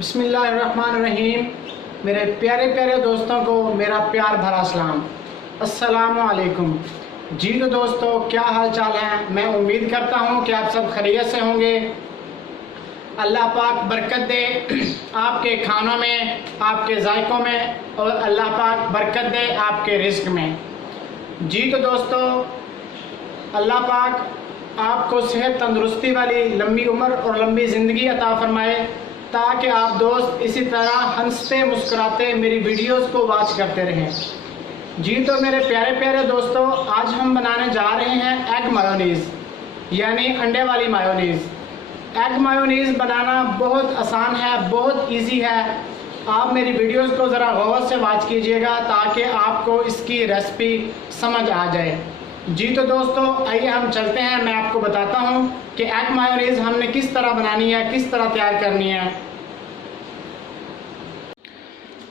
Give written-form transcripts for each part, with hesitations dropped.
बिस्मिल्लाहिर्रहमानिर्रहीम। मेरे प्यारे प्यारे दोस्तों को मेरा प्यार भरा सलाम, अस्सलामु अलैकुम। जी तो दोस्तों, क्या हाल चाल है। मैं उम्मीद करता हूँ कि आप सब खैरियत से होंगे। अल्लाह पाक बरकत दे आपके खानों में, आपके जायकों में, और अल्लाह पाक बरकत दे आपके रिस्क में। जी तो दोस्तों, अल्लाह पाक आपको सेहत तंदुरुस्ती वाली लंबी उम्र और लंबी ज़िंदगी अता फरमाए, ताकि आप दोस्त इसी तरह हंसते मुस्कुराते मेरी वीडियोस को वॉच करते रहें। जी तो मेरे प्यारे प्यारे दोस्तों, आज हम बनाने जा रहे हैं एग मायोनीज़, यानी अंडे वाली मायोनीज़। एग मायोनीज़ बनाना बहुत आसान है, बहुत इजी है। आप मेरी वीडियोस को ज़रा गौर से वॉच कीजिएगा ताकि आपको इसकी रेसिपी समझ आ जाए। जी तो दोस्तों, आइए हम चलते हैं। मैं आपको बताता हूँ कि एग मायोनीज़ हमने किस तरह बनानी है, किस तरह तैयार करनी है।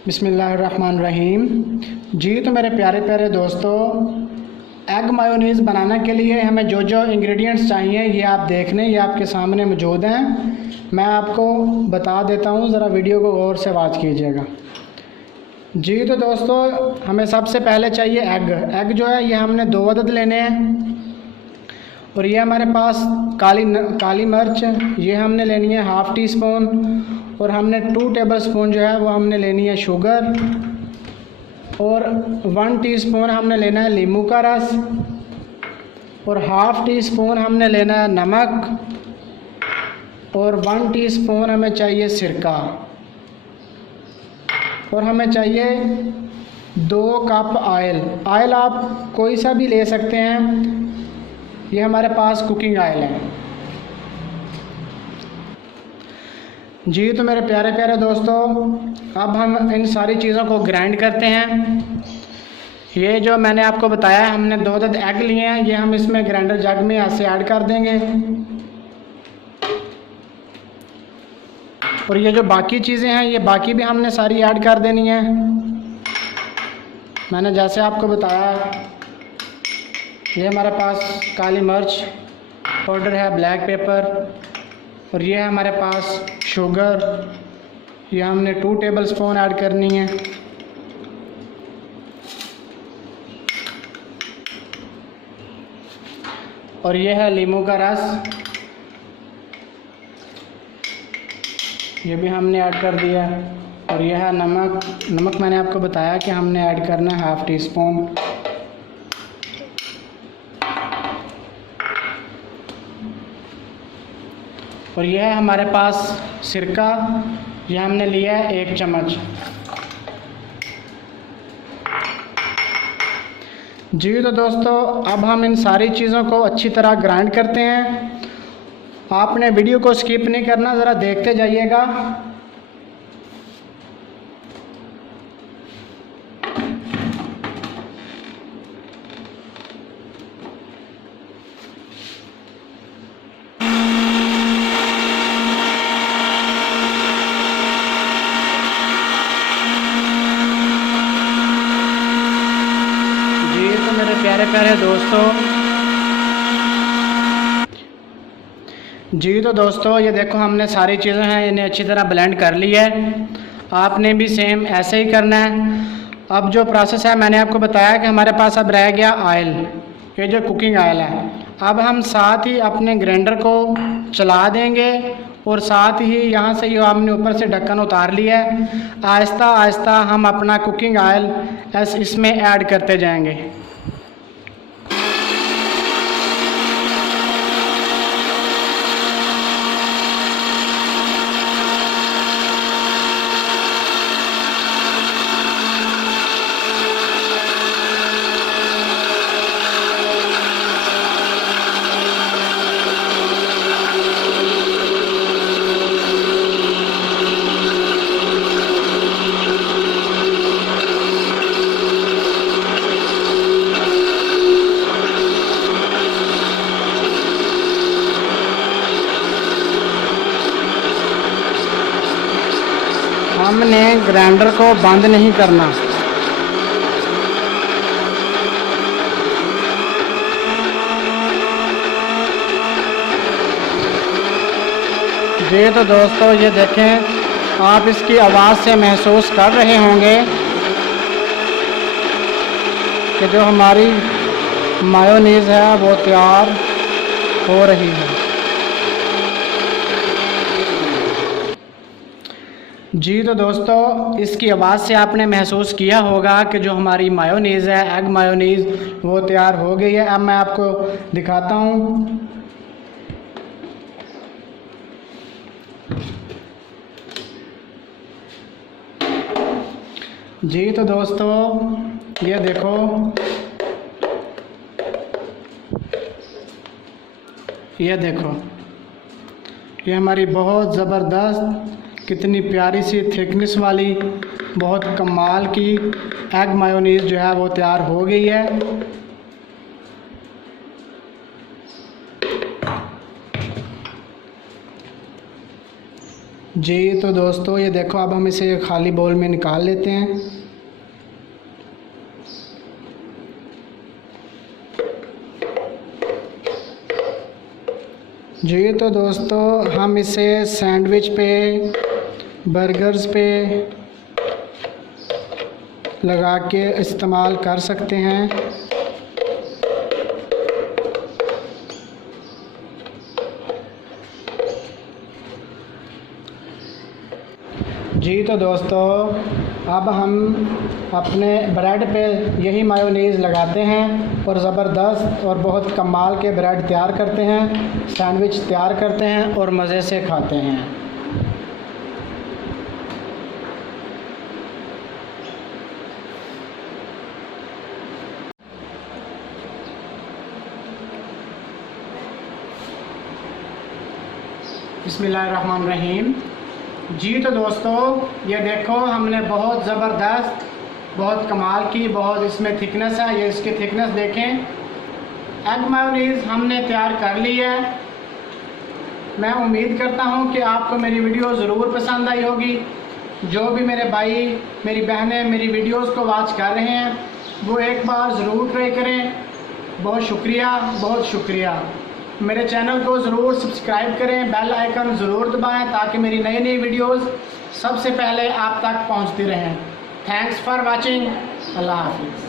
बिस्मिल्लाहिर्रहमानिर्रहीम। जी तो मेरे प्यारे प्यारे दोस्तों, एग मायोनीज़ बनाने के लिए हमें जो जो इंग्रेडिएंट्स चाहिए ये आप देख लें, ये आपके सामने मौजूद हैं। मैं आपको बता देता हूँ, ज़रा वीडियो को गौर से वॉच कीजिएगा। जी तो दोस्तों, हमें सबसे पहले चाहिए एग। एग जो है ये हमने 2 अदद लेने हैं, और ये हमारे पास काली मिर्च ये हमने लेनी है 1/2 टीस्पून, और हमने 2 टेबल स्पून जो है वो हमने लेनी है शुगर, और 1 टीस्पून हमने लेना है नींबू का रस, और 1/2 टीस्पून हमने लेना है नमक, और 1 टीस्पून हमें चाहिए सिरका, और हमें चाहिए 2 कप ऑयल। ऑयल आप कोई सा भी ले सकते हैं, ये हमारे पास कुकिंग ऑयल है। जी तो मेरे प्यारे प्यारे दोस्तों, अब हम इन सारी चीज़ों को ग्राइंड करते हैं। ये जो मैंने आपको बताया है, हमने 2 अदद एग लिए हैं, ये हम इसमें ग्राइंडर जग में ऐसे ऐड कर देंगे। और ये जो बाकी चीज़ें हैं, ये बाकी भी हमने सारी ऐड कर देनी है। मैंने जैसे आपको बताया, ये हमारे पास काली मिर्च पाउडर है, ब्लैक पेपर, और ये है हमारे पास शुगर, ये हमने 2 टेबल स्पून ऐड करनी है। और ये है नींबू का रस, ये भी हमने ऐड कर दिया। और यह है नमक मैंने आपको बताया कि हमने ऐड करना है 1/2 टीस्पून। और यह है हमारे पास सिरका, यह हमने लिया है 1 चम्मच। जी तो दोस्तों, अब हम इन सारी चीज़ों को अच्छी तरह ग्राइंड करते हैं। आपने वीडियो को स्किप नहीं करना, ज़रा देखते जाइएगा। जी तो मेरे प्यारे प्यारे दोस्तों, ये देखो हमने सारी चीज़ें हैं इन्हें अच्छी तरह ब्लेंड कर लिया है। आपने भी सेम ऐसे ही करना है। अब जो प्रोसेस है मैंने आपको बताया कि हमारे पास अब रह गया ऑयल, ये जो कुकिंग ऑयल है। अब हम साथ ही अपने ग्राइंडर को चला देंगे, और साथ ही यहाँ से ये हमने ऊपर से ढक्कन उतार लिया है। आहिस्ता आहिस्ता हम अपना कुकिंग ऑयल इसमें ऐड करते जाएंगे। हमने ग्राइंडर को बंद नहीं करना। जी तो दोस्तों ये देखें आप इसकी आवाज़ से महसूस कर रहे होंगे कि जो हमारी मायोनीज़ है वो तैयार हो रही है। जी तो दोस्तों, इसकी आवाज़ से आपने महसूस किया होगा कि जो हमारी मायोनीज़ है, एग मायोनीज़, वो तैयार हो गई है। अब मैं आपको दिखाता हूँ। जी तो दोस्तों, ये देखो, ये देखो, ये हमारी बहुत ज़बरदस्त, कितनी प्यारी सी थिकनेस वाली, बहुत कमाल की एग मायोनीज़ जो है वो तैयार हो गई है। जी तो दोस्तों, ये देखो, अब हम इसे खाली बाउल में निकाल लेते हैं। जी तो दोस्तों, हम इसे सैंडविच पे, बर्गर्स पे लगा के इस्तेमाल कर सकते हैं। जी तो दोस्तों, अब हम अपने ब्रेड पे यही मायोनीज़ लगाते हैं और ज़बरदस्त और बहुत कमाल के ब्रेड तैयार करते हैं, सैंडविच तैयार करते हैं और मज़े से खाते हैं। बिस्मिल्लाहिर्रहमानिर्रहीम। जी तो दोस्तों, ये देखो, हमने बहुत ज़बरदस्त, बहुत कमाल की, बहुत इसमें थिकनेस है, ये इसकी थिकनेस देखें। एग मायोनीज़ हमने तैयार कर ली है। मैं उम्मीद करता हूँ कि आपको मेरी वीडियो ज़रूर पसंद आई होगी। जो भी मेरे भाई, मेरी बहनें मेरी वीडियोज़ को वॉच कर रहे हैं, वो एक बार ज़रूर ट्राई करें। बहुत शुक्रिया, बहुत शुक्रिया। मेरे चैनल को ज़रूर सब्सक्राइब करें, बेल आइकन ज़रूर दबाएं ताकि मेरी नई नई वीडियोज़ सबसे पहले आप तक पहुंचती रहें। Thanks for watching. अल्लाह हाफिज़।